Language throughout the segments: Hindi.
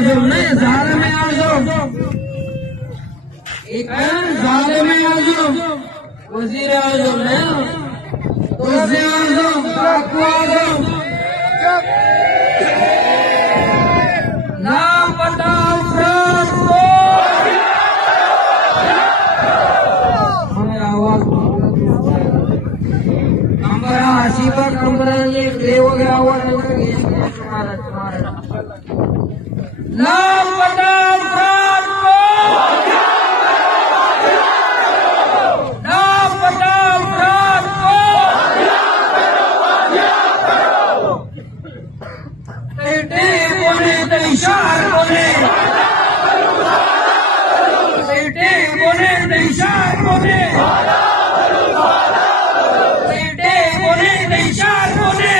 आजम नहीं, ज़ालिम आजम, एक है ज़ालिम आजम, वज़ीर आजम नहीं, वज़ीर आजम, डाकू आजम, लापता अफराद को हमें आवाज कंबरा हसीबा कंबरा ये ले हो गया हुआ तुम्हारा लापता अफराद को लापता अफराद को बेटे बोले दिशार बोले बेटे बोले दिशार बोले बेटे बोले दिशार बोले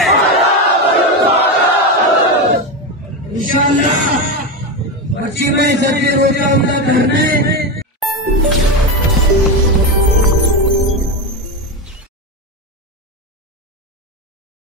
इंशाअल्लाह बच्ची में सभी रोजा अंदर करने